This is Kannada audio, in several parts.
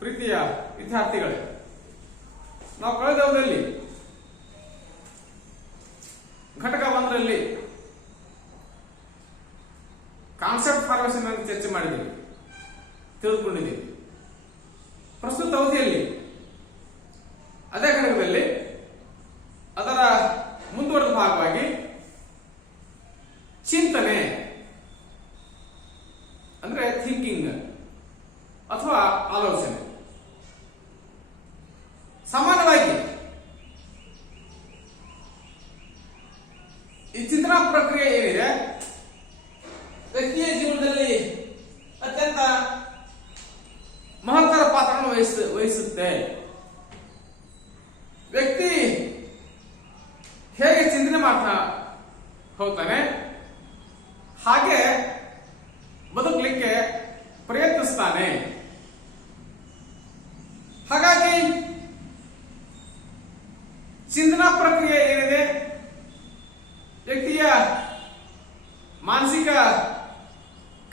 ಪ್ರೀತಿಯ ವಿದ್ಯಾರ್ಥಿಗಳೇ, ನಾವು ಕಳೆದ ಅವಧಿಯಲ್ಲಿ ಘಟಕ 1ರಲ್ಲಿ ಕಾನ್ಸೆಪ್ಟ್ ಫಾರ್ಮೇಷನ್ ಅನ್ನು ಚರ್ಚೆ ಮಾಡಿದ್ದೀವಿ, ತಿಳಿದುಕೊಂಡಿದ್ದೀವಿ. ಪ್ರಸ್ತುತ ಅವಧಿಯಲ್ಲಿ ಅದೇ ಘಟಕದಲ್ಲಿ ಅದರ ಮುಂದುವರೆದ ಭಾಗವಾಗಿ ಚಿಂತನೆ ಅಂದ್ರೆ ಥಿಂಕಿಂಗ್ ಅಥವಾ ಆಲೋಚನೆ. ಸಾಮಾನ್ಯವಾಗಿ ಈ ಚಿಂತನಾ ಪ್ರಕ್ರಿಯೆ ಏನಿದೆ ವ್ಯಕ್ತಿಯ ಜೀವನದಲ್ಲಿ ಅತ್ಯಂತ ಮಹತ್ತರ ಪಾತ್ರವನ್ನು ವಹಿಸುತ್ತೆ. ವ್ಯಕ್ತಿ ಹೇಗೆ ಚಿಂತನೆ ಮಾಡ್ತಾ ಹೋಗ್ತಾನೆ ಹಾಗೆ ಬದುಕಲಿಕ್ಕೆ ಪ್ರಯತ್ನಿಸ್ತಾನೆ. ಹಾಗಾಗಿ ಚಿಂತನಾ ಪ್ರಕ್ರಿಯೆ ಏನಿದೆ ವ್ಯಕ್ತಿಯ ಮಾನಸಿಕ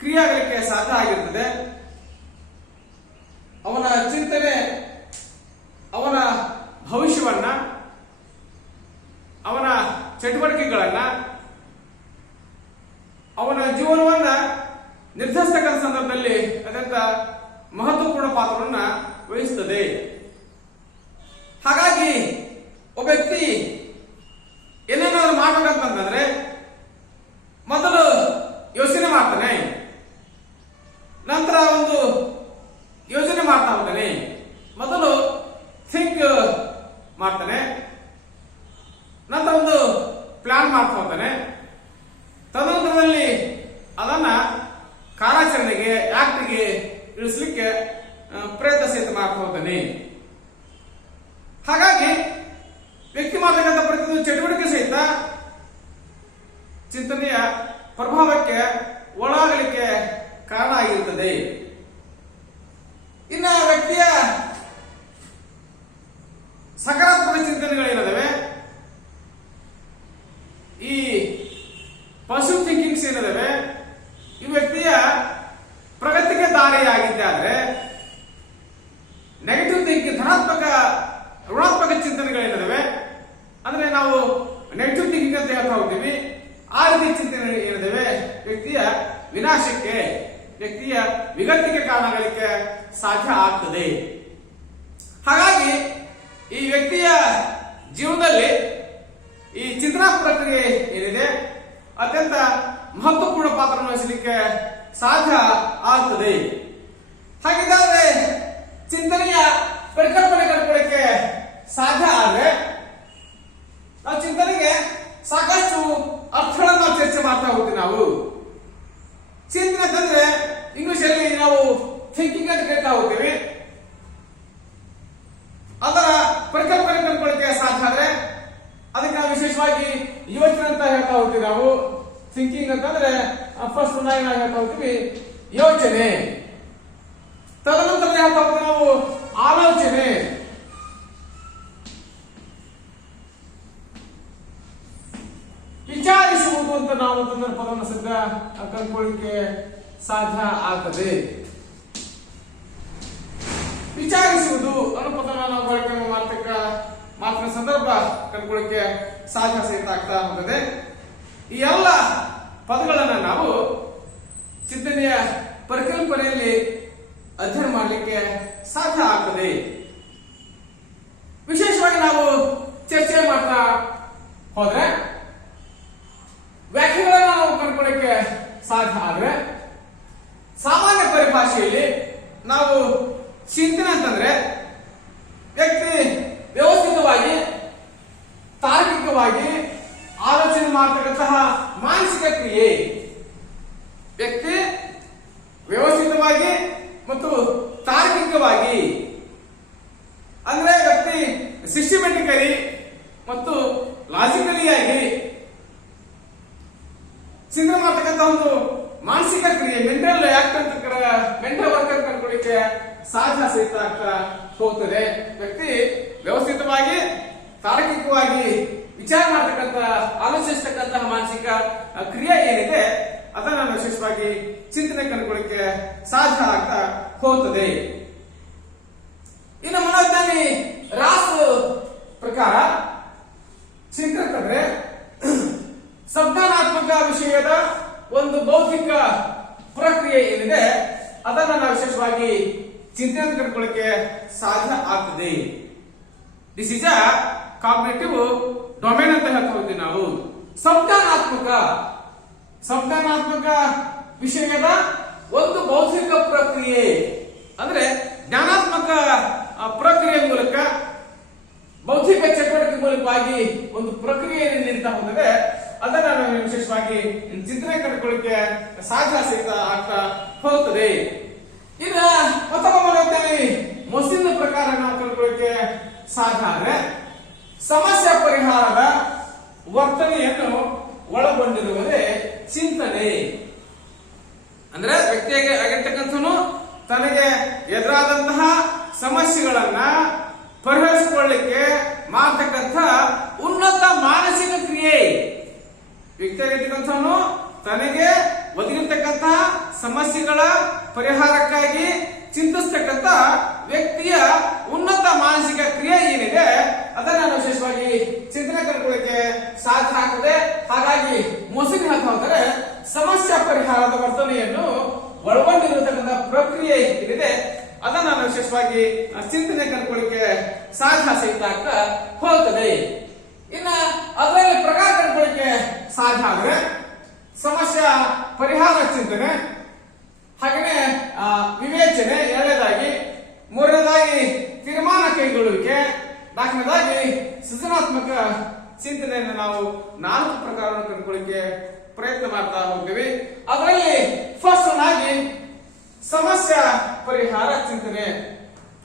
ಕ್ರಿಯೆ ಆಗಲಿಕ್ಕೆ ಸಾಧ್ಯ ಆಗಿರುತ್ತದೆ. ಅವನ ಚಿಂತನೆ ಅವನ ಭವಿಷ್ಯವನ್ನ, ಅವನ ಚಟುವಟಿಕೆಗಳನ್ನ, ಅವನ ಜೀವನವನ್ನ ನಿರ್ಧರಿಸತಕ್ಕಂಥ ಸಂದರ್ಭದಲ್ಲಿ ಅತ್ಯಂತ ಮಹತ್ವಪೂರ್ಣ ಪಾತ್ರವನ್ನ ವಹಿಸುತ್ತದೆ. ಹಾಗಾಗಿ ಒಬ್ಬ ವ್ಯಕ್ತಿ ಏನೇನಾದ್ರೂ ಮಾಡ್ಬೇಕಂತಂದ್ರೆ ಮೊದಲು ಯೋಚನೆ ಮಾಡ್ತಾನೆ, ನಂತರ ಒಂದು ಯೋಜನೆ ಮಾಡ್ತಾ ಹೋಗ್ತಾನೆ. ಮೊದಲು ಥಿಂಕ್ ಮಾಡ್ತಾನೆ, ನಂತರ ಒಂದು ಪ್ಲಾನ್ ಮಾಡ್ತಾ ಹೋಗ್ತಾನೆ. ತದನಂತರದಲ್ಲಿ ಅದನ್ನ ಕಾರ್ಯಾಚರಣೆಗೆ, ಆಕ್ಟ್ಗೆ ಇಳಿಸಲಿಕ್ಕೆ ಪ್ರಯತ್ನ ಸಹಿತ ಮಾಡ್ತಾ ಹೋಗ್ತಾನೆ. ಹಾಗಾಗಿ ವ್ಯಕ್ತಿ ಮಾಡತಕ್ಕಂಥ ಪ್ರತಿಯೊಂದು ಚಟುವಟಿಕೆ ಸಹಿತ ಚಿಂತನೆಯ ಪ್ರಭಾವಕ್ಕೆ ಒಳಗಾಗಲಿಕ್ಕೆ ಕಾರಣ ಆಗಿರುತ್ತದೆ. ಇನ್ನು ವ್ಯಕ್ತಿಯ ಸಕಾರಾತ್ಮಕ ಚಿಂತನೆಗಳೇನಿದಾವೆ, ಈ ಪಾಸಿಟಿವ್ ಥಿಂಕಿಂಗ್ಸ್ ಏನಿದಾವೆ, ಈ ವ್ಯಕ್ತಿಯ ಪ್ರಗತಿಗೆ ದಾರಿಯಾಗಿದ್ದಾದ್ರೆ, ನೆಗೆಟಿವ್ ಥಿಂಕಿಂಗ್ ಋಣಾತ್ಮಕ ಚಿಂತನೆಗಳೇನಿದಾವೆ, ಅಂದ್ರೆ ನಾವು ನೆಗೆಟಿವ್ ಥಿಂಕಿಂಗ್ ಅಂತ ಹೇಳ್ತಾ ಹೋಗ್ತೀವಿ, ಆ ರೀತಿ ಚಿಂತನೆ ಏನಿದಾವೆ ವ್ಯಕ್ತಿಯ ವಿನಾಶಕ್ಕೆ, ವ್ಯಕ್ತಿಯ ವಿಗತಿಗೆ ಕಾರಣ ಆಗಲಿಕ್ಕೆ ಸಾಧ್ಯ ಆಗ್ತದೆ. ಹಾಗಾಗಿ ಈ ವ್ಯಕ್ತಿಯ ಜೀವನದಲ್ಲಿ ಈ ಚಿಂತನಾ ಪ್ರಕ್ರಿಯೆ ಏನಿದೆ ಅತ್ಯಂತ ಮಹತ್ವಪೂರ್ಣ ಪಾತ್ರವನ್ನು ವಹಿಸಲಿಕ್ಕೆ ಸಾಧ್ಯ ಆಗ್ತದೆ. ಹಾಗಿದ್ದಾದ್ರೆ ಚಿಂತನೆಯ ಪರಿಕಲ್ಪನೆ ಕಂಡುಕೊಳ್ಳಿಕ್ಕೆ ಸಾಧ್ಯ ಆದ್ರೆ ನಾವು ಚಿಂತನೆಗೆ ಸಾಕಷ್ಟು ಅರ್ಥಗಳನ್ನು ನಾವು ಚರ್ಚೆ ಮಾಡ್ತಾ ಹೋಗ್ತೀವಿ. ನಾವು ಚಿಂತನೆ ಅಂತಂದ್ರೆ ಇಂಗ್ಲಿಷ್ ಅಲ್ಲಿ ನಾವು ಥಿಂಕಿಂಗ್ ಅಂತ ಕೇಳ್ತಾ ಹೋಗ್ತೀವಿ. ಅದರ ಪರಿಕಲ್ಪನೆ ಕಂಡುಕೊಳ್ಳಿಕ್ಕೆ ಸಾಧ್ಯ ಆದ್ರೆ ಅದಕ್ಕೆ ನಾವು ವಿಶೇಷವಾಗಿ ಯೋಚನೆ ಅಂತ ಹೇಳ್ತಾ ಹೋಗ್ತೀವಿ. ನಾವು ಥಿಂಕಿಂಗ್ ಅಂತಂದ್ರೆ ಫಸ್ಟ್ ನಾವು ಹೇಳ್ತಾ ಹೋಗ್ತೀವಿ ಯೋಚನೆ. ತದನಂತರ ಹೇಳ್ತಾ ಹೋಗ್ತೀವಿ ನಾವು ಆಲೋಚನೆ. ವಿಚಾರಿಸುವುದು ಅಂತ ನಾವು ಪದವನ್ನು ಸಿದ್ಧ ಕಂಡುಕೊಳ್ಳಿಕ್ಕೆ ಸಾಧ್ಯ ಆಗ್ತದೆ. ವಿಚಾರಿಸುವುದು ಅನ್ನೋ ಪದವನ್ನು ನಾವು ಬಳಕೆ ಮಾತಿನ ಸಂದರ್ಭ ಕಂಡುಕೊಳ್ಳಿಕ್ಕೆ ಸಾಧ್ಯ ಸಹಿತ ಆಗ್ತಾ ಹೋಗುತ್ತದೆ. ಈ ಎಲ್ಲ ಪದಗಳನ್ನ ನಾವು ಚಿಂತನೆಯ ಪರಿಕಲ್ಪನೆಯಲ್ಲಿ ಅಧ್ಯಯನ ಮಾಡಲಿಕ್ಕೆ ಸಾಧ್ಯ ಆಗ್ತದೆ. ವಿಶೇಷವಾಗಿ ನಾವು ಚರ್ಚೆ ಮಾಡ್ತಾ ಹೋದ್ರೆ ವ್ಯಾಖ್ಯೆಗಳನ್ನ ನಾವು ಕಂಡುಕೊಳ್ಳಿಕ್ಕೆ ಸಾಧ್ಯ ಆದ್ರೆ ಸಾಮಾನ್ಯ ಪರಿಭಾಷೆಯಲ್ಲಿ ನಾವು ಚಿಂತನೆ ಅಂತಂದ್ರೆ ವ್ಯಕ್ತಿ ವ್ಯವಸ್ಥಿತವಾಗಿ ತಾರ್ಕಿಕವಾಗಿ ಆಲೋಚನೆ ಮಾಡತಕ್ಕಂತಹ ಮಾನಸಿಕ ಕ್ರಿಯೆ. ವ್ಯಕ್ತಿ ವ್ಯವಸ್ಥಿತವಾಗಿ ಮತ್ತು ತಾರ್ಕಿಕವಾಗಿ ಅಂದ್ರೆ ವ್ಯಕ್ತಿ ಸಿಸ್ಟಮೆಟಿಕಲಿ ಮತ್ತು ಲಾಜಿಕಲಿ ಆಗಿ ಚಿಂತನೆ ಮಾಡತಕ್ಕಂಥ ಒಂದು ಮಾನಸಿಕ ಕ್ರಿಯೆ, ಮೆಂಟಲ್ ವರ್ಕ್ ಅಂತ ಕಂಡುಕೊಳ್ಳಿಕ್ಕೆ ಸಾಧ್ಯ ಸಹಿತ ಆಗ್ತಾ ಹೋಗ್ತದೆ. ವ್ಯಕ್ತಿ ವ್ಯವಸ್ಥಿತವಾಗಿ ತಾರ್ಕಿಕವಾಗಿ ವಿಚಾರ ಮಾಡತಕ್ಕಂಥ, ಆಲೋಚಿಸತಕ್ಕಂತಹ ಮಾನಸಿಕ ಕ್ರಿಯೆ ಏನಿದೆ ಅದನ್ನ ವಿಶೇಷವಾಗಿ ಚಿಂತನೆ ಕಂಡುಕೊಳ್ಳಿಕ್ಕೆ ಸಾಧ್ಯ ಆಗ್ತಾ ಹೋಗ್ತದೆ. ಮನೋವಿಜ್ಞಾನಿ ರಾಸ್ ಪ್ರಕಾರ ಚಿಂತಕರೇ ಸಂಜ್ಞಾನಾತ್ಮಕ ವಿಷಯದ ಒಂದು ಬೌದ್ಧಿಕ ಪ್ರಕ್ರಿಯೆ ಏನಿದೆ ಅದನ್ನ ನಾವು ವಿಶೇಷವಾಗಿ ಚಿಂತನೆ ಕಟ್ಕೊಳ್ಳಕ್ಕೆ ಸಾಧ್ಯ ಆಗ್ತದೆ. This is a cognitive domain ಅಂತ ಹೇಳ್ತಾ ಹೋಗ್ತೀವಿ ನಾವು. ಸಂಜ್ಞಾನಾತ್ಮಕ ವಿಷಯದ ಒಂದು ಬೌದ್ಧಿಕ ಪ್ರಕ್ರಿಯೆ ಅಂದ್ರೆ ಜ್ಞಾನಾತ್ಮಕ ಪ್ರಕ್ರಿಯೆ ಮೂಲಕ ಬೌದ್ಧಿಕ ಚಟುವಟಿಕೆ ಮೂಲಕವಾಗಿ ಒಂದು ಪ್ರಕ್ರಿಯೆಯನ್ನು ನೀಡ್ತಾ ಹೋದರೆ ಅದನ್ನ ನಾವು ವಿಶೇಷವಾಗಿ ಚಿಂತನೆ ಕಟ್ಕೊಳ್ಳಿಕ್ಕೆ ಸಾಧ್ಯ ಸಹಿತ ಆಗ್ತಾ ಹೋಗುತ್ತದೆ. ಈಗ ಮತ್ತೊಬ್ಬ ಮನೋವಿಜ್ಞಾನಿ ಮೊಸಿನ್ ಪ್ರಕಾರ ನಾವು ಕಲ್ಕೊಳ್ಳಿಕ್ಕೆ ಸಾಧ್ಯ ಆದ್ರೆ ಸಮಸ್ಯೆ ಪರಿಹಾರದ ವರ್ತನೆಯನ್ನು ಒಳಗೊಂಡಿರುವುದೇ ಚಿಂತನೆ. ಅಂದ್ರೆ ವ್ಯಕ್ತಿಗೆ ಆಗಿರ್ತಕ್ಕಂಥನು ತನಗೆ ಎದುರಾದಂತಹ ಸಮಸ್ಯೆಗಳನ್ನ ಪರಿಹರಿಸಿಕೊಳ್ಳಲಿಕ್ಕೆ ಮಾಡತಕ್ಕಂಥ ಉನ್ನತ ಮಾನಸಿಕ ಕ್ರಿಯೆ. ವ್ಯಕ್ತಿಯಾಗಿರ್ತಕ್ಕಂಥವನು ತನಗೆ ಒದಗಿರ್ತಕ್ಕಂತಹ ಸಮಸ್ಯೆಗಳ ಪರಿಹಾರಕ್ಕಾಗಿ ಚಿಂತಿಸ್ತಕ್ಕಂಥ ವ್ಯಕ್ತಿಯ ಉನ್ನತ ಮಾನಸಿಕ ಕ್ರಿಯೆ ಏನಿದೆ ಅದನ್ನ ನಾವು ವಿಶೇಷವಾಗಿ ಚಿಂತನೆ ಕಲ್ಕೊಳ್ಳಿಕ್ಕೆ ಸಾಧ್ಯ ಆಗ್ತದೆ. ಹಾಗಾಗಿ ಮೊಸಿನ್ ಹೇಳ್ತಾ ಹೋದರೆ ಸಮಸ್ಯೆ ಪರಿಹಾರದ ವರ್ತನೆಯನ್ನು ಒಳಗೊಂಡಿರತಕ್ಕಂಥ ಪ್ರಕ್ರಿಯೆ ಏನಿದೆ ಅದನ್ನ ನಾವು ವಿಶೇಷವಾಗಿ ಚಿಂತನೆ ಕಲ್ಕೊಳ್ಳಿಕ್ಕೆ ಸಾಧ್ಯ ಸಹಿತ ಆಗ್ತಾ ಹೋಗ್ತದೆ. ಇನ್ನ ಅದರಲ್ಲಿ ಪ್ರಕಾರ ಕಲ್ಕೊಳ್ಳಿಕ್ಕೆ ಸಾಧ್ಯ ಆದ್ರೆ ಸಮಸ್ಯೆ ಪರಿಹಾರ ಚಿಂತನೆ, ಹಾಗೆಯೇ ವಿವೇಚನೆ ಎರಡನೇದಾಗಿ, ಮೂರನೇದಾಗಿ ತೀರ್ಮಾನ ಕೈಗೊಳ್ಳುವಿಕೆ, ನಾಲ್ಕನೇದಾಗಿ ಸೃಜನಾತ್ಮಕ ಚಿಂತನೆಯನ್ನು ನಾವು 4 ಪ್ರಕಾರವನ್ನು ಕಂಡುಕೊಳ್ಳಿಕ್ಕೆ ಪ್ರಯತ್ನ ಮಾಡ್ತಾ ಹೋಗ್ತೀವಿ. ಅದರಲ್ಲಿ ಫಸ್ಟ್ ಆಗಿ ಸಮಸ್ಯೆ ಪರಿಹಾರ ಚಿಂತನೆ,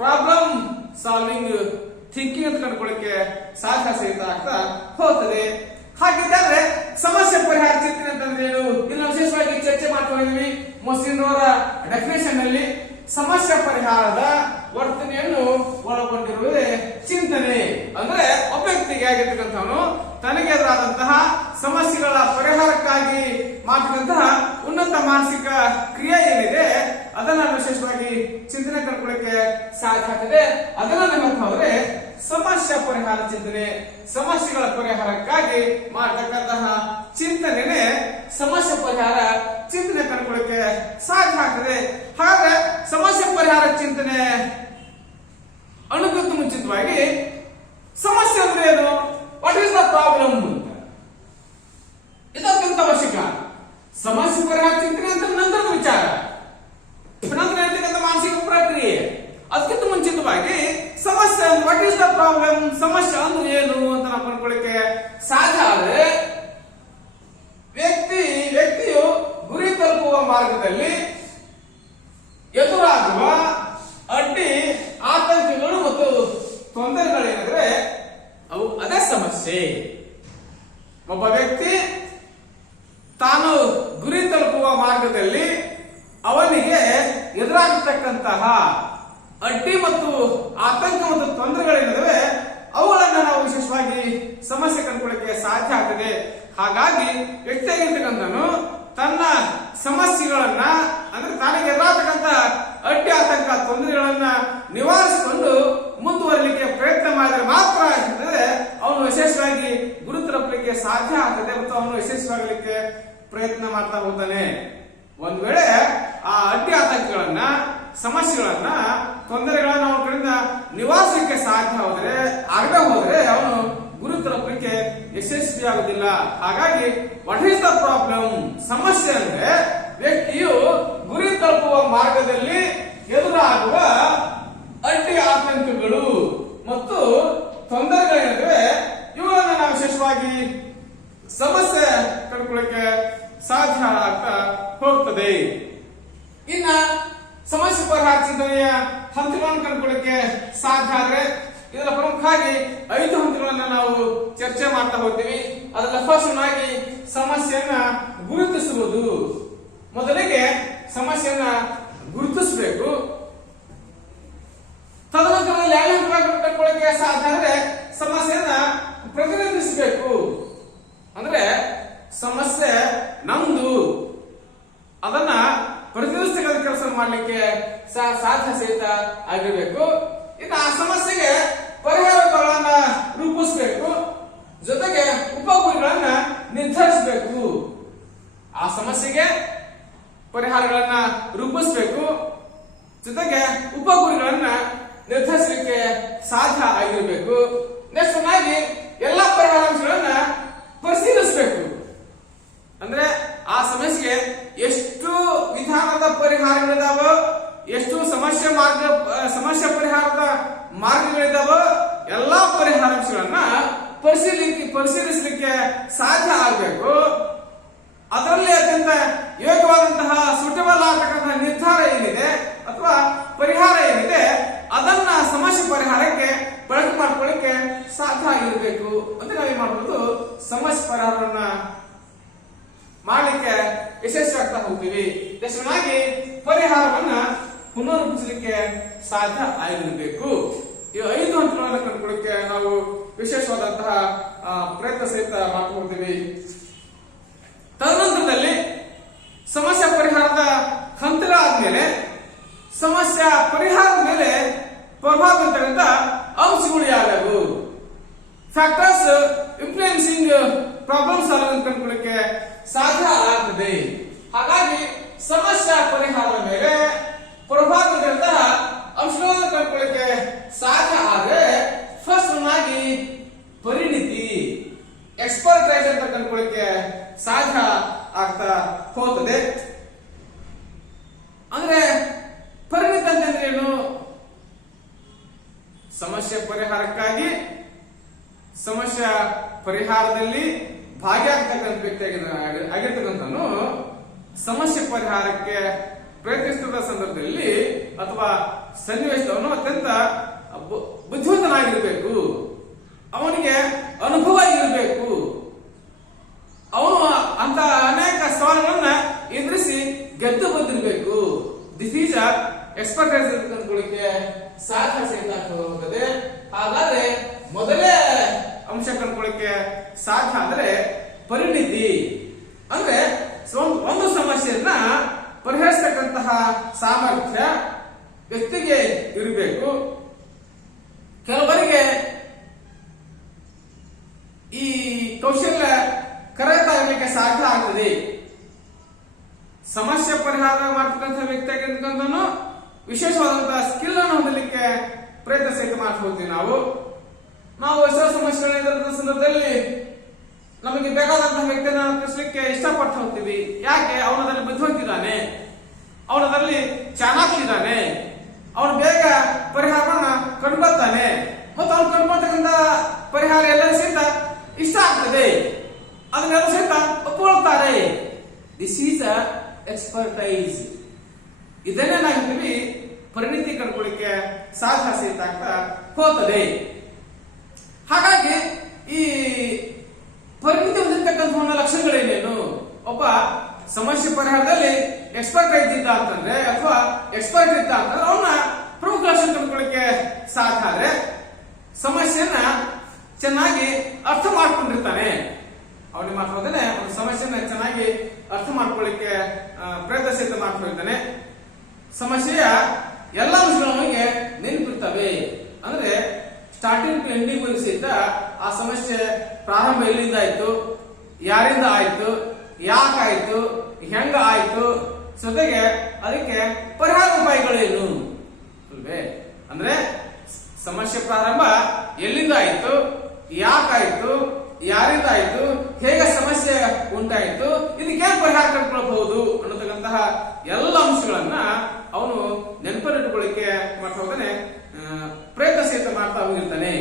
ಪ್ರಾಬ್ಲಮ್ ಸಾಲ್ವಿಂಗ್ ಥಿಂಕಿಂಗ್ ಅಂತ ಕಂಡುಕೊಳ್ಳಿಕ್ಕೆ ಸಾಧ್ಯ ಸಹಿತ ಆಗ್ತಾ ಹೋಗ್ತದೆ. ಹಾಗಿದ್ದರೆ ಸಮಸ್ಯೆ ಪರಿಹಾರ ಚಿಂತನೆ ಅಂತಂದ್ರೆ ಏನು ಇನ್ನು ವಿಶೇಷವಾಗಿ ಚರ್ಚೆ ಮಾಡ್ತಾ ಇದ್ದೀವಿ. ಮೊಸಿನ್ ಅವರ ಡೆಫಿನೇಷನ್ ನಲ್ಲಿ ಸಮಸ್ಯೆ ಪರಿಹಾರದ ವರ್ತನೆಯನ್ನು ಒಳಗೊಂಡಿರುವುದೇ ಚಿಂತನೆ. ಅಂದ್ರೆ ಒಬ್ಬ ವ್ಯಕ್ತಿಗೆ ಆಗಿರ್ತಕ್ಕಂಥವನು ತನಗೆ ಎದುರಾದಂತಹ ಸಮಸ್ಯೆಗಳ ಪರಿಹಾರಕ್ಕಾಗಿ ಮಾಡತಕ್ಕಂತಹ ಉನ್ನತ ಮಾನಸಿಕ ಕ್ರಿಯೆ ಏನಿದೆ ಅದನ್ನ ವಿಶೇಷವಾಗಿ ಚಿಂತನೆ ಕಲ್ಕೊಳ್ಳಿಕ್ಕೆ ಸಾಧ್ಯ ಆಗ್ತದೆ. ಅದನ್ನ ನೋಡ್ಕೊಂಡ್ರೆ ಸಮಸ್ಯೆ ಪರಿಹಾರ ಚಿಂತನೆ, ಸಮಸ್ಯೆಗಳ ಪರಿಹಾರಕ್ಕಾಗಿ ಮಾಡತಕ್ಕಂತಹ ಚಿಂತನೆ ಸಮಸ್ಯೆ ಪರಿಹಾರ ಚಿಂತನೆ ಕಲ್ಕೊಳ್ಳಿಕ್ಕೆ ಸಾಧ್ಯ ಆಗ್ತದೆ. ಹಾಗೆ ಸಮಸ್ಯೆ ಪರಿಹಾರ ಚಿಂತನೆ ಅನ್ನೋದಕ್ಕಿಂತ ಮುಂಚಿತವಾಗಿ ಸಮಸ್ಯೆ ಅಂದ್ರೆ ಏನು, ವಾಟ್ ಈಸ್ ದ ಪ್ರಾಬ್ಲಮ್ ಅಂತ ಇದಕ್ಕಿಂತ ಅವಶ್ಯಕ. ಸಮಸ್ಯೆ ಪರಿಹಾರ ಚಿಂತನೆ ಅಂತ ನಂತರದ ವಿಚಾರ, ನಂತರ ಹೇಳ್ತಕ್ಕಂಥ ಮಾನಸಿಕ ಪ್ರಕ್ರಿಯೆ. ಅದಕ್ಕಿಂತ ಮುಂಚಿತವಾಗಿ ಸಮಸ್ಯೆ ವಾಟ್ ಈಸ್ ದ ಪ್ರಾಬ್ಲಮ್, ಸಮಸ್ಯೆ ಅಂದ್ರೆ ಏನು ಅಂತ ನಾವು ಕಂಡುಕೊಳ್ಳಿಕ್ಕೆ ಸಾಧ್ಯ ಆದ್ರೆ ವ್ಯಕ್ತಿಯು ಗುರಿ ತಲುಪುವ ಮಾರ್ಗದಲ್ಲಿ ಎದುರಾಗುವ ಅಡ್ಡಿ ಆತಂಕಗಳು ಮತ್ತು ತೊಂದರೆಗಳೇನಾದ್ರೆ ಅವು ಅದೇ ಸಮಸ್ಯೆ. ಒಬ್ಬ ವ್ಯಕ್ತಿ ತಾನು ಗುರಿ ತಲುಪುವ ಮಾರ್ಗದಲ್ಲಿ ಅವನಿಗೆ ಎದುರಾಗತಕ್ಕಂತಹ ಅಡ್ಡಿ ಮತ್ತು ಆತಂಕ ಮತ್ತು ತೊಂದರೆಗಳೇನಿದಾವೆ ಅವುಗಳನ್ನ ನಾವು ವಿಶೇಷವಾಗಿ ಸಮಸ್ಯೆ ಕಂಡುಕೊಳ್ಳಕ್ಕೆ ಸಾಧ್ಯ ಆಗ್ತದೆ. ಹಾಗಾಗಿ ವ್ಯಕ್ತಿಯಾಗಿರ್ತಕ್ಕಂಥನು ತನ್ನ ಸಮಸ್ಯೆಗಳನ್ನ ಅಂದ್ರೆ ತನಗೆ ಎದುರಾಗತಕ್ಕಂಥ ಅಡ್ಡಿ ಆತಂಕ ತೊಂದರೆಗಳನ್ನ ನಿವಾರಿಸಿಕೊಂಡು ಮುಂದುವರಲಿಕ್ಕೆ ಪ್ರಯತ್ನ ಮಾಡಿದ್ರೆ ಮಾತ್ರ ಅವನು ವಿಶೇಷವಾಗಿ ಗುರಿ ತಲುಪಲಿಕ್ಕೆ ಸಾಧ್ಯ ಆಗ್ತದೆ ಮತ್ತು ಅವನು ಯಶಸ್ವಿಯಾಗಲಿಕ್ಕೆ ಪ್ರಯತ್ನ ಮಾಡ್ತಾ ಹೋಗ್ತಾನೆ. ಒಂದ್ ವೇಳೆ ಆ ಅಡ್ಡಿ ಆತಂಕಗಳನ್ನ ಸಮಸ್ಯೆಗಳನ್ನ ತೊಂದರೆಗಳನ್ನ ಅವನ ಕಡೆಯಿಂದ ನಿವಾರಿಸಲಿಕ್ಕೆ ಆಗದೆ ಹೋದ್ರೆ ಅವನು ಗುರಿ ತಲುಪಲಿಕ್ಕೆ ಯಶಸ್ವಿಯಾಗುವುದಿಲ್ಲ. ಹಾಗಾಗಿ ವಾಟ್ ಈಸ್ ದ ಪ್ರಾಬ್ಲಮ್, ಸಮಸ್ಯೆ ಅಂದ್ರೆ ವ್ಯಕ್ತಿಯು ಗುರಿ ತಲುಪುವ ಮಾರ್ಗದಲ್ಲಿ ಎದುರಾಗುವ ಅಡ್ಡಿ ಆತಂಕಗಳು ಮತ್ತು ತೊಂದರೆಗಳೇನಿವೆ ಇವುಗಳನ್ನ ನಾವು ವಿಶೇಷವಾಗಿ ಸಮಸ್ಯೆ ಕಂಡುಕೊಳ್ಳಕ್ಕೆ ಸಾಧ್ಯ ಆಗ್ತಾ ಹೋಗ್ತದೆ. ಇನ್ನ ಸಮಸ್ಯೆ ಪರಿಹಾರ ಚಿಂತನೆಯ ಹಂತಗಳನ್ನು ಕಂಡುಕೊಳ್ಳಕ್ಕೆ ಸಾಧ್ಯ ಆದ್ರೆ ಇದರ ಪ್ರಮುಖವಾಗಿ 5 ಹಂತಗಳನ್ನ ನಾವು ಚರ್ಚೆ ಮಾಡ್ತಾ ಹೋಗ್ತೀವಿ. ಅದರ ಫಸ್ಟ್ ಆಗಿ ಸಮಸ್ಯೆಯನ್ನ ಗುರುತಿಸುವುದು. ಮೊದಲಿಗೆ ಸಮಸ್ಯೆಯನ್ನ ಗುರುತಿಸಬೇಕು. ತದನಂತರ ಯಾವ ಹಂತಗಳನ್ನು ಕಂಡುಕೊಳ್ಳಕ್ಕೆ ಸಾಧ್ಯ ಅಂದ್ರೆ ಸಮಸ್ಯೆಯನ್ನ ಪ್ರತಿನಿಧಿಸಬೇಕು. ಅಂದ್ರೆ ಸಮಸ್ಯೆ ನಮ್ದು, ಅದನ್ನ ಪ್ರತಿನಿಧಿಸತಕ್ಕಂಥ ಕೆಲಸ ಮಾಡ್ಲಿಕ್ಕೆ ಸಾಧ್ಯ ಸಹಿತ ಆಗಿರ್ಬೇಕು. ಇನ್ನು ಆ ಸಮಸ್ಯೆಗೆ ಪರಿಹಾರಗಳನ್ನ ರೂಪಿಸಬೇಕು, ಜೊತೆಗೆ ಉಪಗುರಿಗಳನ್ನ ನಿರ್ಧರಿಸಬೇಕು. ಆ ಸಮಸ್ಯೆಗೆ ಪರಿಹಾರಗಳನ್ನ ರೂಪಿಸಬೇಕು, ಜೊತೆಗೆ ಉಪಗುರಿಗಳನ್ನ ನಿರ್ಧರಿಸಲಿಕ್ಕೆ ಸಾಧ್ಯ ಆಗಿರಬೇಕು. ನೆಕ್ಸ್ಟ್ ಆಗಿ ಎಲ್ಲಾ ಪರಿಹಾರಾಂಶಗಳನ್ನ ಪರಿಶೀಲಿಸಬೇಕು. ಅಂದ್ರೆ ಆ ಸಮಸ್ಯೆಗೆ ಎಷ್ಟು ವಿಧಾನದ ಪರಿಹಾರಗಳಿದಾವೋ, ಎಷ್ಟು ಸಮಸ್ಯೆ ಪರಿಹಾರದ ಮಾರ್ಗಗಳಿದಾವೋ ಎಲ್ಲಾ ಪರಿಹಾರಾಂಶಗಳನ್ನ ಪರಿಶೀಲಿಸಲಿಕ್ಕೆ ಸಾಧ್ಯ ಆಗಬೇಕು. ಅದರಲ್ಲಿ ಅತ್ಯಂತ ಯೋಗ್ಯವಾದಂತಹ ಸೂಟಬಲ್ ಆಗತಕ್ಕಂತಹ ನಿರ್ಧಾರ ಏನಿದೆ ಅಥವಾ ಪರಿಹಾರ ಏನಿದೆ ಅದನ್ನ ಸಮಸ್ಯೆ ಪರಿಹಾರಕ್ಕೆ ಬಳಕೆ ಮಾಡ್ಕೊಳ್ಳಿಕ್ಕೆ ಸಾಧ್ಯ ಆಗಿರಬೇಕು ಅಂತ ನಾವೇನ್ ಮಾಡ್ಬೋದು, ಸಮಸ್ಯೆ ಪರಿಹಾರವನ್ನ ಮಾಡಲಿಕ್ಕೆ ಯಶಸ್ವಿಯಾಗ್ತಾ ಹೋಗ್ತೀವಿ. ಯಶಸ್ವಿಯಾಗಿ ಪರಿಹಾರವನ್ನ ಪುನರ್ರೂಪಿಸಲಿಕ್ಕೆ ಸಾಧ್ಯ ಆಗಿರಬೇಕು. ಈ 5 ಹಂತಗಳನ್ನು ಕಂಡುಕೊಳ್ಳಿಕ್ಕೆ ನಾವು ವಿಶೇಷವಾದಂತಹ ಪ್ರಯತ್ನ ಸಹಿತ ಮಾಡ್ಕೊಳ್ತೀವಿ. ತದನಂತರದಲ್ಲಿ ಸಮಸ್ಯೆ ಪರಿಹಾರದ ಹಂತಗಳಾದ್ಮೇಲೆ ಸಮಸ್ಯೆ ಪರಿಹಾರದ ಮೇಲೆ ಪ್ರಭಾವ ಬೀರ್ತಕ್ಕಂಥ ಅಂಶಗಳು ಯಾವ್ಯಾವು, ಫ್ಯಾಕ್ಟರ್ಸ್ ಇನ್ಫ್ಲೂಯೆನ್ಸಿಂಗ್ ಪ್ರಾಬ್ಲಮ್ ಸಾಲ್ವಿಂಗ್ ಕಂಡುಕೊಳ್ಳಿಕ್ಕೆ ಸಾಧ್ಯ ಆಗ್ತದೆ. ಹಾಗಾಗಿ ಸಮಸ್ಯೆ ಪರಿಹಾರದ ಮೇಲೆ ಪ್ರಭಾವ ಬೀರ್ತಕ್ಕಂತಹ ಅಂಶಗಳನ್ನು ಕಂಡುಕೊಳ್ಳಿಕ್ಕೆ ಸಾಧ್ಯ ಆದ್ರೆ ಫಸ್ಟ್ ಆಗಿ ಪರಿಣಿತಿ ಎಕ್ಸ್ಪರ್ಟೈಸ್ ಅಂತ ಕಂಡುಕೊಳ್ಳಿಕ್ಕೆ ಸಾಧ್ಯ ಆಗ್ತಾ ಹೋಗ್ತದೆ. ಅಂದ್ರೆ ಪರಿಣಿತಿ ಅಂತಂದ್ರೆ ಏನು, ಸಮಸ್ಯೆ ಪರಿಹಾರಕ್ಕಾಗಿ ಸಮಸ್ಯೆ ಪರಿಹಾರದಲ್ಲಿ ಭಾಗಿಯಾಗತಕ್ಕಂಥ ವ್ಯಕ್ತಿ ಆಗಿರ್ತಕ್ಕಂಥನು ಸಮಸ್ಯೆ ಪರಿಹಾರಕ್ಕೆ ಪ್ರಯತ್ನಿಸುವ ಸಂದರ್ಭದಲ್ಲಿ ಅಥವಾ ಸನ್ನಿವೇಶದವನು ಅತ್ಯಂತ ಬುದ್ಧಿವಂತನಾಗಿರ್ಬೇಕು, ಅವನಿಗೆ ಅನುಭವ ಇರಬೇಕು, ಅವನು ಅಂತ ಅನೇಕ ಸವಾಲುಗಳನ್ನ ಎದುರಿಸಿ ಗೆದ್ದು ಬಂದಿರಬೇಕು. ದಿಸ್ ಈಸ್ ಎಕ್ಸ್ಪರ್ಟೈಸ್ ಕಂಡುಕೊಳ್ಳಿಕ್ಕೆ ಸಾಧ್ಯ ಸಹಿತ ಹೋಗುತ್ತದೆ. ಹಾಗಾದ್ರೆ ಮೊದಲೇ ಅಂಶ ಕಂಡುಕೊಳ್ಳಿಕ್ಕೆ ಸಾಧ್ಯ ಅಂದ್ರೆ ಪರಿಣಿತಿ. ಅಂದ್ರೆ ಒಂದು ಸಮಸ್ಯೆಯನ್ನ ಪರಿಹರಿಸತಕ್ಕಂತಹ ಸಾಮರ್ಥ್ಯ ವ್ಯಕ್ತಿಗೆ ಇರಬೇಕು. ಕೆಲವರಿಗೆ ಈ ಕೌಶಲ್ಯ ಕರಗತಾಗಲಿಕ್ಕೆ ಸಾಧ್ಯ ಆಗ್ತದೆ. ಸಮಸ್ಯೆ ಪರಿಹಾರ ಮಾಡ್ತಕ್ಕಂಥ ವ್ಯಕ್ತಿ ಆಗಿರ್ತಕ್ಕಂಥನು ವಿಶೇಷವಾದಂತಹ ಸ್ಕಿಲ್ ಅನ್ನು ಹೊಂದಲಿಕ್ಕೆ ಪ್ರಯತ್ನ ಸಹಿತ ಮಾಡ್ಕೊಳ್ತೀವಿ. ನಾವು ಎಷ್ಟೋ ಸಮಸ್ಯೆಗಳನ್ನ ಎದುರಿದ ಸಂದರ್ಭದಲ್ಲಿ ನಮಗೆ ಬೇಕಾದಂತಹ ವ್ಯಕ್ತಿಯನ್ನು ಕಳಿಸ್ಲಿಕ್ಕೆ ಇಷ್ಟಪಟ್ಟು ಹೋಗ್ತೀವಿ. ಯಾಕೆ? ಅವನದಲ್ಲಿ ಬುದ್ಧಿವಂತಿದ್ದಾನೆ, ಅವನದಲ್ಲಿ ಚಾಣಾಕ್ಷಿದ್ದಾನೆ, ಅವನು ಬೇಗ ಪರಿಹಾರವನ್ನ ಕಂಡುಕೊಳ್ತಾನೆ ಮತ್ತು ಅವನು ಕಂಡುಕೊಳ್ತಕ್ಕಂಥ ಪರಿಹಾರ ಎಲ್ಲರೂ ಸಹಿತ ಇಷ್ಟ ಆಗ್ತದೆ, ಅದನ್ನೆಲ್ಲ ಸಹಿತ ಒಪ್ಪಿಕೊಳ್ತಾರೆ. This is expertise. ಇದನ್ನೇ ನಾವಿರ್ತೀವಿ ಪರಿಣಿತಿ ಕಂಡುಕೊಳ್ಳಿಕ್ಕೆ ಸಾಧ್ಯ ಸಹಿತ ಆಗ್ತಾ ಹೋಗ್ತದೆ. ಹಾಗಾಗಿ ಈ ಪರಿಣಿತಿ ಹೊಂದಿರತಕ್ಕಂಥ ಲಕ್ಷಣಗಳೇನೇನು, ಒಬ್ಬ ಸಮಸ್ಯೆ ಪರಿಹಾರದಲ್ಲಿ ಎಕ್ಸ್ಪರ್ಟೈಸ್ ಇದ್ದ ಅಂತಂದ್ರೆ ಅಥವಾ ಎಕ್ಸ್ಪರ್ಟ್ ಇದ್ದ ಅಂತಂದ್ರೆ ಅವನ್ನ ಪ್ರಮುಖ ಲಕ್ಷಣ ಕಂಡುಕೊಳ್ಳಿಕ್ಕೆ ಸಾಧ್ಯ ಆದ್ರೆ ಸಮಸ್ಯೆಯನ್ನ ಚೆನ್ನಾಗಿ ಅರ್ಥ ಮಾಡ್ಕೊಂಡಿರ್ತಾನೆ. ಅವನಿಗೆ ಮಾತ್ರನೇ ಒಂದು ಸಮಸ್ಯೆಯನ್ನ ಚೆನ್ನಾಗಿ ಅರ್ಥ ಮಾಡ್ಕೊಳ್ಳಿಕ್ಕೆ ಪ್ರಯತ್ನ ಸಹಿತ ಮಾಡ್ಕೊಂಡಿರ್ತಾನೆ. ಸಮಸ್ಯೆಯ ಎಲ್ಲ ಅಂಶಗಳು ಅವನಿಗೆ ನೆನಪಿರ್ತವೆ. ಅಂದ್ರೆ ಸ್ಟಾರ್ಟಿಂಗ್ ಟು ಎಂಡಿಂಗ್ ಸಹಿತ ಆ ಸಮಸ್ಯೆ ಪ್ರಾರಂಭ ಎಲ್ಲಿಂದ ಆಯ್ತು, ಯಾರಿಂದ ಆಯ್ತು, ಯಾಕಾಯ್ತು, ಹೆಂಗ ಆಯ್ತು, ಜೊತೆಗೆ ಅದಕ್ಕೆ ಪರಿಹಾರ ಉಪಾಯಗಳೇನು ಅಲ್ವೇ. ಅಂದ್ರೆ ಸಮಸ್ಯೆ ಪ್ರಾರಂಭ ಎಲ್ಲಿಂದ ಆಯ್ತು, ಯಾಕಾಯ್ತು, ಯಾರಿಂದ ಆಯ್ತು, ಹೇಗೆ ಸಮಸ್ಯೆ ಉಂಟಾಯ್ತು, ಇದಕ್ಕೆ ಪರಿಹಾರ ಕಂಡುಕೊಳ್ಳಬಹುದು ಅನ್ನತಕ್ಕಂತಹ ಎಲ್ಲ ಅಂಶಗಳನ್ನ ಅವನು ನೆನಪಲ್ಲಿಟ್ಟುಕೊಳ್ಳಿಕ್ಕೆ ಮಾಡ್ತಾ ಹೋಗ್ತಾನೆ, ಪ್ರಯತ್ನ ಸಹಿತ ಮಾಡ್ತಾ ಹೋಗಿರ್ತಾನೆ.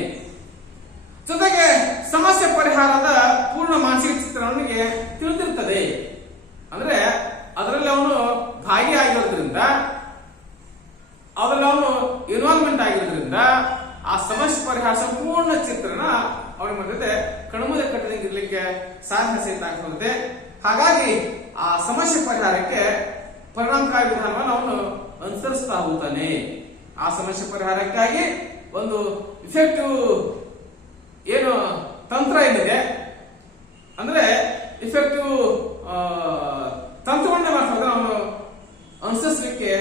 ಜೊತೆಗೆ ಸಮಸ್ಯೆ ಪರಿಹಾರದ ಪೂರ್ಣ ಮಾನಸಿಕ ಚಿತ್ರ ಅವನಿಗೆ ತಿಳಿದಿರ್ತದೆ. ಅಂದ್ರೆ ಅದರಲ್ಲಿ ಅವನು ಭಾಗಿಯಾಗಿರೋದ್ರಿಂದ, ಅದರಲ್ಲಿ ಅವನು ಇನ್ವಾಲ್ವ್ಮೆಂಟ್ ಆಗಿರೋದ್ರಿಂದ ಆ ಸಮಸ್ಯೆ ಪರಿಹಾರ ಸಂಪೂರ್ಣ ಚಿತ್ರಣ ಅವನ ಮಧ್ಯೆ ಕಣ್ಮುಂದೆ ಕಟ್ಟದಂಗೆ ಇರ್ಲಿಕ್ಕೆ ಸಾಧ್ಯ ಸಹಿತ ಆಗ್ತದೆ. ಹಾಗಾಗಿ ಆ ಸಮಸ್ಯೆ ಪರಿಹಾರಕ್ಕೆ ಪರಿಣಾಮಕಾರಿ ವಿಧಾನವನ್ನು ಅವನು ಅನುಸರಿಸ್ತಾ ಹೋಗ್ತಾನೆ. ಆ ಸಮಸ್ಯೆ ಪರಿಹಾರಕ್ಕಾಗಿ ಒಂದು ಇಫೆಕ್ಟಿವ್ ಏನು ತಂತ್ರ ಏನಿದೆ, ಅಂದ್ರೆ ಇಫೆಕ್ಟಿವ್ ತಂತ್ರವನ್ನ ಮಾಡ್ತಾ ಅವನು ಅನುಸರಿಸಲಿಕ್ಕೆ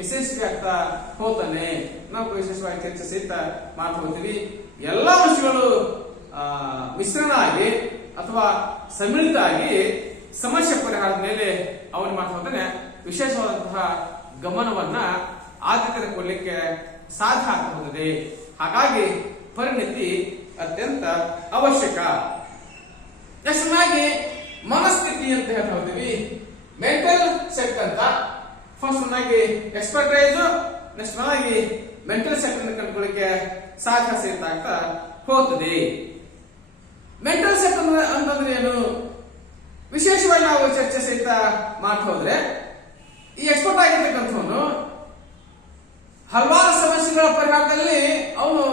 ಯಶಸ್ವಿ ಆಗ್ತಾ ಹೋಗ್ತಾನೆ. ನಾವು ವಿಶೇಷವಾಗಿ ಚರ್ಚೆ ಸಹಿತ ಮಾಡ್ತಾ ಹೋಗ್ತೀವಿ. ಎಲ್ಲ ಅಂಶಗಳು ಮಿಶ್ರಣ ಆಗಿ ಅಥವಾ ಸಮ್ಮಿಳಿತ ಆಗಿ ಸಮಸ್ಯೆ ಪರಿಹಾರದ ಮೇಲೆ ಅವನು ಮಾಡ್ತಾ ಹೋಗ್ತಾನೆ ವಿಶೇಷವಾದಂತಹ ಗಮನವನ್ನ ಆದ್ಯತೆ ಕೊಡ್ಲಿಕ್ಕೆ ಸಾಧ್ಯ ಆಗ್ತಾ ಹೋಗುತ್ತದೆ. ಹಾಗಾಗಿ ಪರಿಣಿತಿ ಅತ್ಯಂತ ಅವಶ್ಯಕ. ನೆಕ್ಸ್ಟ್ನಾಗಿ ಮನಸ್ಥಿತಿ ಅಂತ ಹೇಳ್ತಾ ಹೋಗ್ತೀವಿ. ಮೆಂಟಲ್ ಸೆಟ್ ಅಂತ ಫಸ್ಟ್ ಆಗಿ ಎಕ್ಸ್ಪರ್ಟೈಸ್, ನೆಕ್ಸ್ಟ್ ಆಗಿ ಮೆಂಟಲ್ ಸೆಟ್ ಅನ್ನು ಕಂಡುಕೊಳ್ಳಿಕ್ಕೆ ಸಾಧ್ಯ ಸಹಿತ ಆಗ್ತಾ ಹೋಗ್ತದೆ. ಮೆಂಟಲ್ ಸೆಟ್ ಅಂತಂದ್ರೆ ಏನು ವಿಶೇಷವಾಗಿ ನಾವು ಚರ್ಚೆ ಸಹಿತ ಮಾಡ್ತಾ ಹೋದ್ರೆ ಈ ಎಕ್ಸ್ಪರ್ಟ್ ಆಗಿರ್ತಕ್ಕಂಥವನು ಹಲವಾರು ಸಮಸ್ಯೆಗಳ ಪರಿಹಾರದಲ್ಲಿ ಅವನು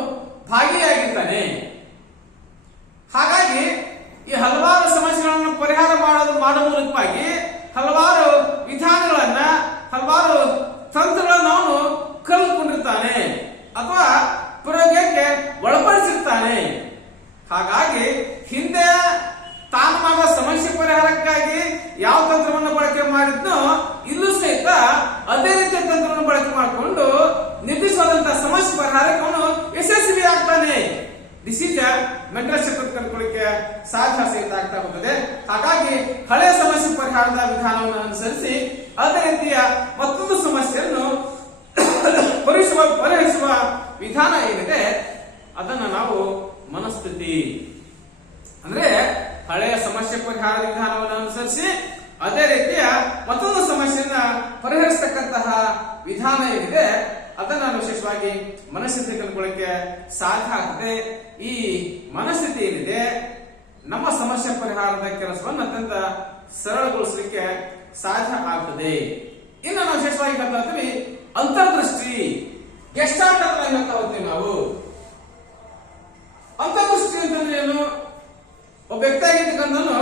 ಭಾಗಿಯಾಗಿರ್ತಾನೆ. ಹಾಗಾಗಿ ಈ ಹಲವಾರು ಸಮಸ್ಯೆಗಳನ್ನು ಪರಿಹಾರ ಮಾಡುವ ಮೂಲಕವಾಗಿ ಹಲವಾರು ವಿಧಾನಗಳನ್ನ ಹಲವಾರು ತಂತ್ರಗಳನ್ನ ಅವನು ಕಲಿತುಕೊಂಡಿರ್ತಾನೆ ಅಥವಾ ಪ್ರಯೋಗಕ್ಕೆ ಒಳಪಡಿಸಿರ್ತಾನೆ. ಹಾಗಾಗಿ ಹಿಂದೆ ತಾನು ಮಾಡುವ ಸಮಸ್ಯೆ ಪರಿಹಾರಕ್ಕಾಗಿ ಯಾವ ತಂತ್ರವನ್ನು ಬಳಕೆ ಮಾಡಿದ್ನೋ ಇಲ್ಲೂ ಸಹಿತ ಅದೇ ರೀತಿಯ ತಂತ್ರವನ್ನು ಬಳಕೆ ಮಾಡಿಕೊಂಡು ನಿರ್ದಿಷ್ಟವಾದಂತಹ ಸಮಸ್ಯೆ ಪರಿಹಾರಕ್ಕೆ ಅವನು ಯಶಸ್ವಿ ಆಗ್ತಾನೆ. ದಿಸ್ ಈಸ್ ಮೆಂಟಲ್ ಸೆಟ್ ಕಂಡುಕೊಳ್ಳಿಕ್ಕೆ ಸಾಧ್ಯ ಸಹಿತ ಆಗ್ತಾ ಹೋಗುತ್ತದೆ. ಹಾಗಾಗಿ ಹಳೆಯ ಸಮಸ್ಯೆ ಪರಿಹಾರದ ವಿಧಾನವನ್ನು ಅನುಸರಿಸಿ ಅದೇ ರೀತಿಯ ಮತ್ತೊಂದು ಸಮಸ್ಯೆಯನ್ನು ಪರಿಹರಿಸುವ ವಿಧಾನ ಏನಿದೆ ಅದನ್ನ ನಾವು ಮನಸ್ಥಿತಿ ಅಂದ್ರೆ ಹಳೆಯ ಸಮಸ್ಯೆ ಪರಿಹಾರದ ವಿಧಾನವನ್ನು ಅನುಸರಿಸಿ ಅದೇ ರೀತಿಯ ಮತ್ತೊಂದು ಸಮಸ್ಯೆಯನ್ನ ಪರಿಹರಿಸತಕ್ಕಂತಹ ವಿಧಾನ ಏನಿದೆ ಅದನ್ನ ವಿಶೇಷವಾಗಿ ಮನಸ್ಥಿತಿ ಕಂಡುಕೊಳ್ಳಕ್ಕೆ ಸಾಧ್ಯ ಆಗ್ತದೆ. ಈ ಮನಸ್ಥಿತಿ ಏನಿದೆ ನಮ್ಮ ಸಮಸ್ಯೆ ಪರಿಹಾರದ ಕೆಲಸವನ್ನು ಅತ್ಯಂತ ಸರಳಗೊಳಿಸಲಿಕ್ಕೆ ಸಾಧ್ಯ ಆಗ್ತದೆ. ಇನ್ನು ನಾವು ವಿಶೇಷವಾಗಿ ಹೇಳ್ತಾ ಇದ್ದೀವಿ ಅಂತರ್ದೃಷ್ಟಿ, ಗೆಸ್ಟಾಲ್ಟ್ ಅಂತ ಹೇಳ್ತಾ ಹೋಗ್ತೀವಿ ನಾವು. ಅಂತರ್ದೃಷ್ಟಿ ಅಂತಂದ್ರೆ ಏನು? ಒಬ್ಬ ವ್ಯಕ್ತಿ ಆಗಿರ್ತಕ್ಕಂಥವನು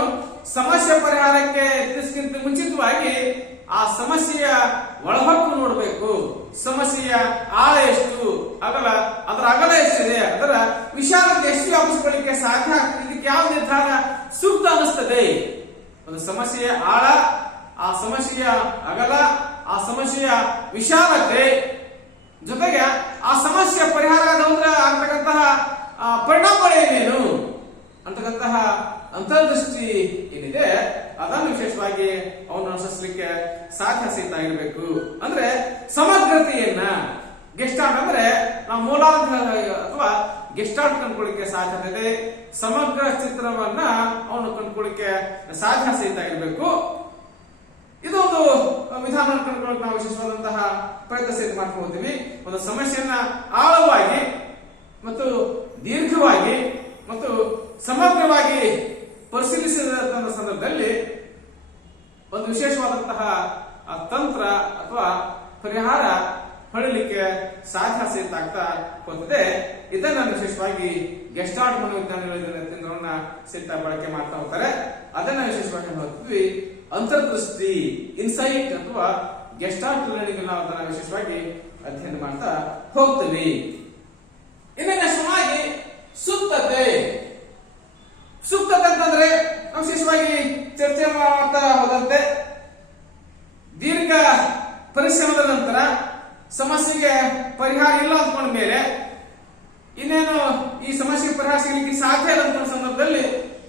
ಸಮಸ್ಯೆ ಪರಿಹಾರಕ್ಕೆ ಯತ್ನಿಸಕ್ಕಿಂತ ಮುಂಚಿತವಾಗಿ ಆ ಸಮಸ್ಯೆಯ ಒಳಹೊಕ್ಕು ನೋಡಬೇಕು. ಸಮಸ್ಯೆಯ ಆಳ ಎಷ್ಟು, ಅದರ ಅಗಲ ಎಷ್ಟಿದೆ, ಅದರ ವಿಶಾಲತೆ ಎಷ್ಟು ವ್ಯಾಪಿಸಿಕೊಳ್ಳಿಕ್ಕೆ ಸಾಧ್ಯ ಆಗ್ತದೆ, ಇದಕ್ಕೆ ಯಾವ ನಿರ್ಧಾರ ಸೂಕ್ತ ಅನಿಸ್ತದೆ. ಒಂದು ಸಮಸ್ಯೆಯ ಆಳ, ಆ ಸಮಸ್ಯೆಯ ಅಗಲ, ಆ ಸಮಸ್ಯೆಯ ವಿಶಾಲತೆ ಜೊತೆಗೆ ಆ ಸಮಸ್ಯೆಯ ಪರಿಹಾರ ಆಗ್ತಕ್ಕಂತಹ ಪರಿಣಾಮಗಳೇನೇನು ಅಂತಕ್ಕಂತಹ ಅಂತರ್ದೃಷ್ಟಿ ಏನಿದೆ ಅದನ್ನು ವಿಶೇಷವಾಗಿ ಅವನು ಅನುಸರಿಸಲಿಕ್ಕೆ ಸಾಧ್ಯ ಸಹಿತ ಆಗಿರಬೇಕು. ಅಂದ್ರೆ ಸಮಗ್ರತೆಯನ್ನ ಗೆಸ್ಟಾಲ್ಟ್ ಅಂದ್ರೆ ನಾವು ಮೂಲಾಧಾರ ಅಥವಾ ಗೆಸ್ಟಾಲ್ಟ್ ಕಂಡುಕೊಳ್ಳಿಕ್ಕೆ ಸಾಧ್ಯತೆ ಇದೆ. ಸಮಗ್ರ ಚಿತ್ರವನ್ನ ಅವನು ಕಂಡುಕೊಳ್ಳಿಕ್ಕೆ ಸಾಧ್ಯ ಸಹಿತ ಆಗಿರಬೇಕು. ಇದೊಂದು ವಿಧಾನವನ್ನು ಕಂಡುಕೊಳ್ಳಕ್ಕೆ ನಾವು ವಿಶೇಷವಾದಂತಹ ಪ್ರಯತ್ನ ಸಹಿತ ಮಾಡ್ಕೊಳ್ತೀವಿ. ಒಂದು ಸಮಸ್ಯೆಯನ್ನ ಆಳವಾಗಿ ಮತ್ತು ದೀರ್ಘವಾಗಿ ಮತ್ತು ಸಮಗ್ರವಾಗಿ ಪರಿಶೀಲಿಸಿದ ಸಂದರ್ಭದಲ್ಲಿ ಒಂದು ವಿಶೇಷವಾದಂತಹ ತಂತ್ರ ಅಥವಾ ಪರಿಹಾರ ಹೊಳಲಿಕ್ಕೆ ಸಾಧ್ಯ ಸಹಿತ ಆಗ್ತಾ ಹೋಗ್ತದೆ. ಇದನ್ನ ವಿಶೇಷವಾಗಿ ಗೆಸ್ಟಾಲ್ಟ್ ಮನೋವಿಜ್ಞಾನಿಗಳನ್ನ ಸಹಿತ ಬಳಕೆ ಮಾಡ್ತಾ ಹೋಗ್ತಾರೆ. ಅದನ್ನ ವಿಶೇಷವಾಗಿ ನೋಡ್ತೀವಿ ಅಂತರ್ದೃಷ್ಟಿ, ಇನ್ಸೈಟ್ ಅಥವಾ ಗೆಸ್ಟಾಲ್ಟ್ ಲರ್ನಿಂಗ್ ನಾವು ಅದನ್ನ ವಿಶೇಷವಾಗಿ ಅಧ್ಯಯನ ಮಾಡ್ತಾ ಹೋಗ್ತೀವಿ. ಇನ್ನು ನೆಕ್ಸ್ಟ್ವಾಗಿ ಸುಪ್ತತೆ. ಸುಪ್ತತೆ ಅಂತಂದ್ರೆ ನಾವು ವಿಶೇಷವಾಗಿ ಚರ್ಚೆ ಮಾಡ್ತಾ ಹೋದಂತೆ ದೀರ್ಘ ಪರಿಶ್ರಮದ ನಂತರ ಸಮಸ್ಯೆಗೆ ಪರಿಹಾರ ಇಲ್ಲ ಅಂದ್ಕೊಂಡ ಮೇಲೆ ಇನ್ನೇನು ಈ ಸಮಸ್ಯೆಗೆ ಪರಿಹಾರ ಸಿಗಲಿಕ್ಕೆ ಸಾಧ್ಯ ಇಲ್ಲ ಅಂತ ಸಂದರ್ಭದಲ್ಲಿ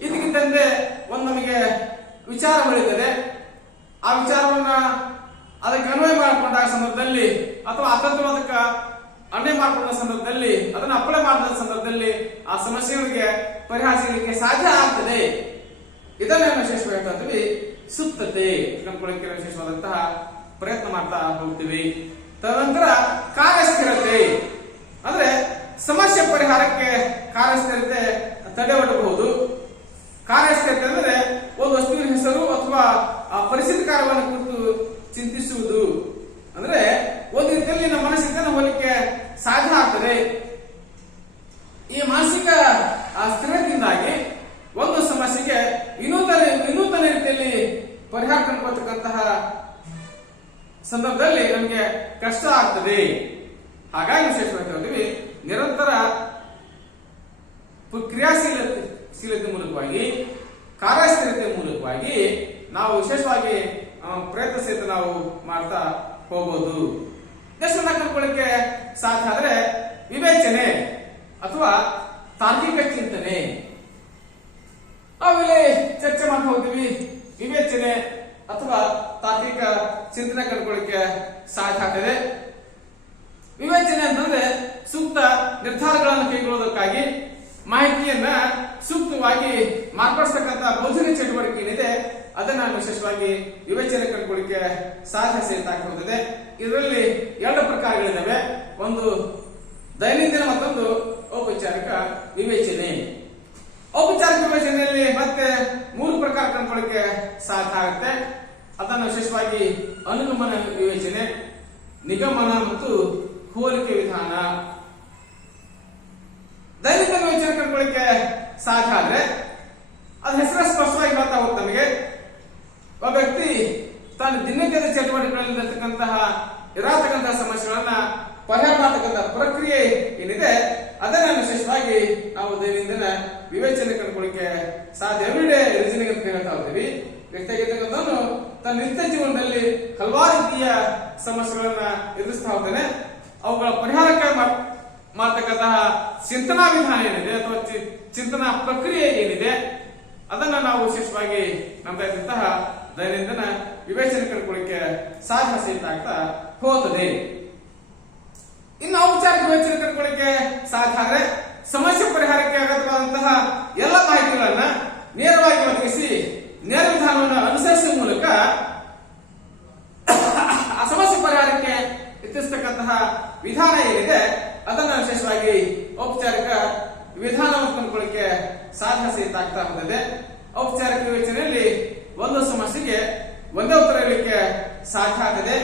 ಇದಕ್ಕಿದ್ದಂತೆ ಒಂದು ನಮಗೆ ವಿಚಾರ ಬೆಳೀತದೆ. ಆ ವಿಚಾರವನ್ನ ಅದಕ್ಕೆ ಅನ್ವಯ ಮಾಡಿಕೊಂಡ ಸಂದರ್ಭದಲ್ಲಿ ಅಥವಾ ಅತಂತ್ರವಾದಕ್ಕೆ ಅನ್ವಯ ಮಾಡಿಕೊಂಡ ಸಂದರ್ಭದಲ್ಲಿ ಅದನ್ನು ಅಪ್ಲೈ ಮಾಡಿದ ಸಂದರ್ಭದಲ್ಲಿ ಆ ಸಮಸ್ಯೆಗಳಿಗೆ ಪರಿಹಾರ ಸಿಗಲಿಕ್ಕೆ ಸಾಧ್ಯ ಆಗ್ತದೆ. ಇದನ್ನ ವಿಶೇಷವಾಗಿ ಹೇಳ್ತಾ ಇದ್ದೀವಿ ಸುಪ್ತತೆ ಕಂಡುಕೊಳ್ಳಕ್ಕೆ ವಿಶೇಷವಾದಂತಹ ಪ್ರಯತ್ನ ಮಾಡ್ತಾ ಹೋಗ್ತೀವಿ. ತದನಂತರ ಕಾರ್ಯಸ್ಥಿರತೆ ಅಂದ್ರೆ ಸಮಸ್ಯೆ ಪರಿಹಾರಕ್ಕೆ ಕಾರ್ಯಸ್ಥಿರತೆ ತಡೆ ಒಡ್ಡಬಹುದು. ಕಾರ್ಯಸ್ಥಿರತೆ ಅಂದ್ರೆ ಒಂದು ವಸ್ತುವಿನ ಹೆಸರು ಅಥವಾ ಆ ಪರಿಸ್ಥಿತಿ ಕಾರ್ಯವನ್ನು ಕುರಿತು ಚಿಂತಿಸುವುದು. ಅಂದ್ರೆ ಒಂದು ರೀತಿಯಲ್ಲಿ ನಮ್ಮ ಮನಸ್ಸಿಗೆ ಹೋಲಿಕೆ ಸಾಧ್ಯ ಆಗ್ತದೆ. ಈ ಮಾನಸಿಕ ಸ್ಥಿರತೆಯಿಂದಾಗಿ ಒಂದು ಸಮಸ್ಯೆಗೆ ವಿನೂತನ ರೀತಿಯಲ್ಲಿ ಪರಿಹಾರ ಕಂಡುಕೊಳ್ತಕ್ಕಂತಹ ಸಂದರ್ಭದಲ್ಲಿ ನಮಗೆ ಕಷ್ಟ ಆಗ್ತದೆ. ಹಾಗಾಗಿ ವಿಶೇಷವಾಗಿ ಹೇಳ್ತೀವಿ ನಿರಂತರ ಕ್ರಿಯಾಶೀಲತೆ ಮೂಲಕವಾಗಿ ಕಾರ್ಯಸ್ಥಿರತೆ ಮೂಲಕವಾಗಿ ನಾವು ವಿಶೇಷವಾಗಿ ಪ್ರಯತ್ನ ಸಹಿತ ನಾವು ಮಾಡ್ತಾ ಹೋಗಬಹುದು. ನೆಕ್ಸ್ಟ್ ಕಂಡುಕೊಳ್ಳಿಕ್ಕೆ ಸಾಧ್ಯ ಆದ್ರೆ ವಿವೇಚನೆ ಅಥವಾ ತಾರ್ಕಿಕ ಚಿಂತನೆ. ನಾವಿಲ್ಲಿ ಚರ್ಚೆ ಮಾಡ್ತಾ ಹೋಗ್ತೀವಿ. ವಿವೇಚನೆ ಅಥವಾ ತಾರ್ಕಿಕ ಚಿಂತನೆ ಕಂಡುಕೊಳ್ಳಿಕ್ಕೆ ಸಾಧ್ಯ ಆಗ್ತದೆ. ವಿವೇಚನೆ ಅಂತಂದ್ರೆ ಸೂಕ್ತ ನಿರ್ಧಾರಗಳನ್ನು ಕೈಗೊಳ್ಳುವುದಕ್ಕಾಗಿ ಮಾಹಿತಿಯನ್ನ ಸೂಕ್ತವಾಗಿ ಮಾರ್ಪಡಿಸತಕ್ಕಂತ ಬೌದ್ಧಿಕ ಚಟುವಟಿಕೆ ಏನಿದೆ ಅದನ್ನ ವಿಶೇಷವಾಗಿ ವಿವೇಚನೆ ಕಂಡುಕೊಳ್ಳಿಕ್ಕೆ ಸಾಧ್ಯತೆ. ಇದರಲ್ಲಿ ಎರಡು ಪ್ರಕಾರಗಳಿದ್ದಾವೆ. ಒಂದು ದೈನಂದಿನ, ಮತ್ತೊಂದು ಔಪಚಾರಿಕ ವಿವೇಚನೆ. ಔಪಚಾರಿಕ ವಿವೇಚನೆಯಲ್ಲಿ ಮತ್ತೆ 3 ಪ್ರಕಾರ ಕಂಡುಕೊಳ್ಳಿಕ್ಕೆ ಸಾಧ್ಯ ಆಗುತ್ತೆ. ಅದನ್ನು ವಿಶೇಷವಾಗಿ ಅನುಗಮನ ವಿವೇಚನೆ, ನಿಗಮನ ಮತ್ತು ಹೋಲಿಕೆ ವಿಧಾನ. ದೈನಿಕ ವಿವೇಚನೆ ಕಂಡುಕೊಳ್ಳಿಕ್ಕೆ ಸಾಧ್ಯ ಆದ್ರೆ ಅದ ಹೆಸರು ಸ್ಪಷ್ಟವಾಗಿ ಹೇಳ್ತಾ ಹೋಗುತ್ತೆ. ನಮಗೆ ಒಬ್ಬ ವ್ಯಕ್ತಿ ತನ್ನ ದಿನನಿತ್ಯದ ಚಟುವಟಿಕೆಗಳಲ್ಲಿರತಕ್ಕಂತಹ ಇರತಕ್ಕಂತಹ ಸಮಸ್ಯೆಗಳನ್ನ ಪರಿಹಾರ ಮಾಡತಕ್ಕಂಥ ಪ್ರಕ್ರಿಯೆ ಏನಿದೆ ಅದನ್ನ ವಿಶೇಷವಾಗಿ ನಾವು ದೈನಂದಿನ ವಿವೇಚನೆ ಕಂಡುಕೊಳ್ಳಿಕ್ಕೆ ಸಾಧ್ಯ. ಎವ್ರಿಡೇ ರೀಸನಿಂಗ್ ಅಂತ ಹೇಳ್ತಾ ಹೋಗ್ತೀವಿ. ವ್ಯಕ್ತಿಯಾಗಿರ್ತಕ್ಕಂಥವನು ತನ್ನ ನಿತ್ಯ ಜೀವನದಲ್ಲಿ ಹಲವಾರು ರೀತಿಯ ಸಮಸ್ಯೆಗಳನ್ನ ಎದುರಿಸ್ತಾ ಹೋಗ್ತಾನೆ. ಅವುಗಳ ಪರಿಹಾರಕ್ಕೆ ಮಾಡತಕ್ಕಂತಹ ಚಿಂತನಾ ವಿಧಾನ ಏನಿದೆ ಅಥವಾ ಚಿಂತನಾ ಪ್ರಕ್ರಿಯೆ ಏನಿದೆ ಅದನ್ನ ನಾವು ವಿಶೇಷವಾಗಿ ನಂಬುವಂತಹ ದೈನಂದಿನ ವಿವೇಚನೆ ಕಂಡುಕೊಳ್ಳಿಕ್ಕೆ ಸಾಧ್ಯ ಆಗ್ತಾ ಹೋಗುತ್ತದೆ. ಇನ್ನು ಔಪಚಾರಿಕ ವಿವೇಚನೆ ಕಂಡುಕೊಳ್ಳಿಕ್ಕೆ ಸಾಧ್ಯ ಆದ್ರೆ ಸಮಸ್ಯೆ ಪರಿಹಾರಕ್ಕೆ ಅಗತ್ಯವಾದಂತಹ ಎಲ್ಲ ಮಾಹಿತಿಗಳನ್ನ ನೇರವಾಗಿ ಒದಗಿಸಿ ನೇರ ವಿಧಾನವನ್ನು ಅನುಸರಿಸುವ ಮೂಲಕ ಆ ಸಮಸ್ಯೆ ಪರಿಹಾರಕ್ಕೆ ಇಚ್ಛಿಸತಕ್ಕಂತಹ ವಿಧಾನ ಏನಿದೆ ಅದನ್ನ ವಿಶೇಷವಾಗಿ ಔಪಚಾರಿಕ ವಿಧಾನವನ್ನು ಕಂಡುಕೊಳ್ಳಿಕ್ಕೆ ಸಾಧ್ಯ ಆಗ್ತಾ ಹೋಗಿದೆ. ಔಪಚಾರಿಕ ವಿವೇಚನೆಯಲ್ಲಿ ಒಂದು ಸಮಸ್ಯೆಗೆ ಒಂದೇ ಉತ್ತರ ನೀಡಲಿಕ್ಕೆ ಸಾಧ್ಯ ಆಗ್ತದೆ.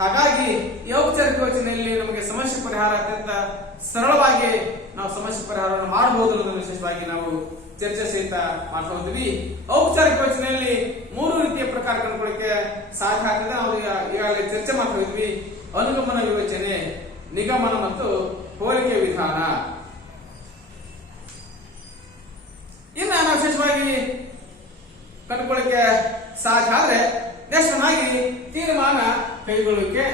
ಹಾಗಾಗಿ ಈ ಔಪಚಾರಿಕ ವಿವೇಚನೆಯಲ್ಲಿ ನಮಗೆ ಸಮಸ್ಯೆ ಪರಿಹಾರ ಅತ್ಯಂತ ಸರಳವಾಗಿ ನಾವು ಸಮಸ್ಯೆ ಪರಿಹಾರವನ್ನು ಮಾಡಬಹುದು ಅನ್ನೋದನ್ನು ವಿಶೇಷವಾಗಿ ನಾವು ಚರ್ಚೆ ಸಹಿತ ಮಾಡ್ತಾ ಹೋಗ್ತೀವಿ. ಔಪಚಾರಿಕ ವಿವೇಚನೆಯಲ್ಲಿ 3 ರೀತಿಯ ಪ್ರಕಾರ ಕಂಡುಕೊಳ್ಳಿಕ್ಕೆ ಸಾಧ್ಯ ಆಗ್ತದೆ. ನಾವು ಈಗಾಗಲೇ ಚರ್ಚೆ ಮಾಡ್ತಾ ಹೋದ್ವಿ. ಅನುಗಮನ ವಿವೇಚನೆ, ನಿಗಮನ ಮತ್ತು ಹೋಲಿಕೆ ವಿಧಾನ. ಇನ್ನು ನಾವು ವಿಶೇಷವಾಗಿ ಕಂಡುಕೊಳ್ಳಿಕ್ಕೆ ಸಾಧ್ಯ ಆದ್ರೆ ನೆಕ್ಸ್ಟ್ ಆಗಿ ತೀರ್ಮಾನ ಕೈಗೊಳ್ಳುವಿಕೆ.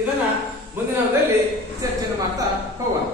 ಇದನ್ನ ಮುಂದಿನ ಚರ್ಚೆಯನ್ನು ಮಾಡ್ತಾ ಹೋಗೋಣ.